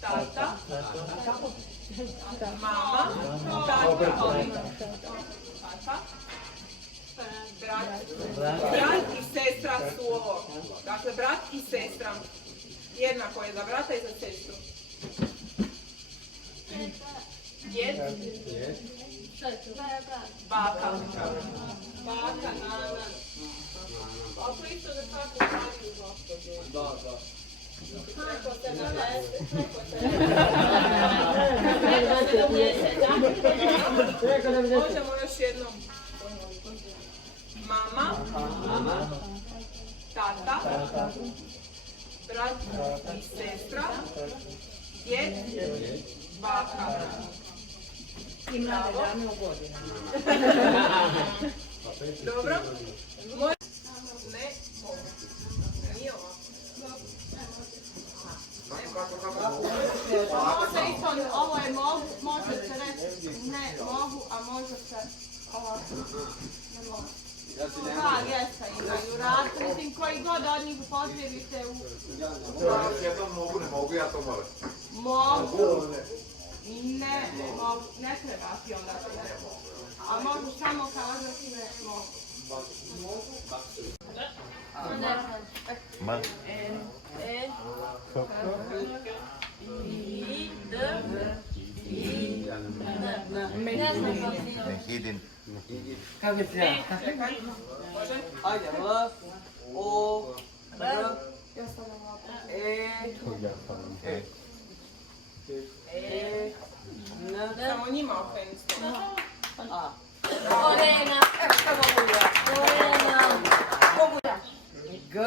Tata. Mama. Tata. Tata. Brat i sestra su ovo. Dakle, brat i sestra. Jednako je za brata i za sestru. Djed. Baka. Baka, nana. A to isto da tako stavio gospođu. Da. Preko 70. Možemo još jednom. Mama. Tata. Brat i sestra. Djed. Baka. I mlade dame u godinu. Dobro? Moj... Ne, nije ovo. Može isto, ovo je mogu, može se reći ne mogu, a može se ovako. Ne mogu. Da, jeste, imaju rad, mislim koji god od njih upotrijebite u... Jednom mogu, ne mogu, ja to moram. Mogu. Ne mogu, ne treba ti onda to. A mogu samo kazati ne mogu. Ma. Hidin. Kako je se? Ajde, L, O, R, E, N, Samo njima okrenuti. A. Orena. Evo što mogu ja. Orena. G,